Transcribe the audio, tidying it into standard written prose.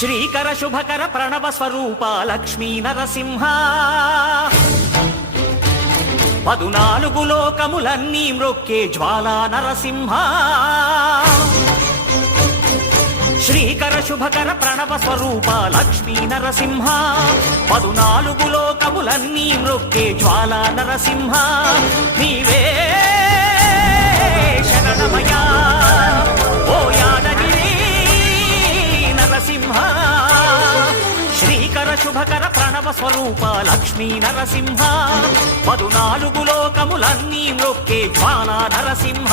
శ్రీకర శుభకర ప్రణవ స్వరూప లక్ష్మీ నరసింహ 14 లోకములన్నీ మ్రొక్కే జ్వాలా నరసింహ శ్రీకర శుభకర ప్రణవ స్వరూప లక్ష్మీ నరసింహ 14 లోకములన్నీ మ్రొక్కే జ్వాలా నరసింహ నీవే శరణమయ్యా ఓ యాదగిరి నరసింహ శ్రీకర శుభకర ప్రణవ స్వరూప లక్ష్మీ నరసింహ 14 లోకములన్నీ మ్రొక్కే జ్వాలా నరసింహ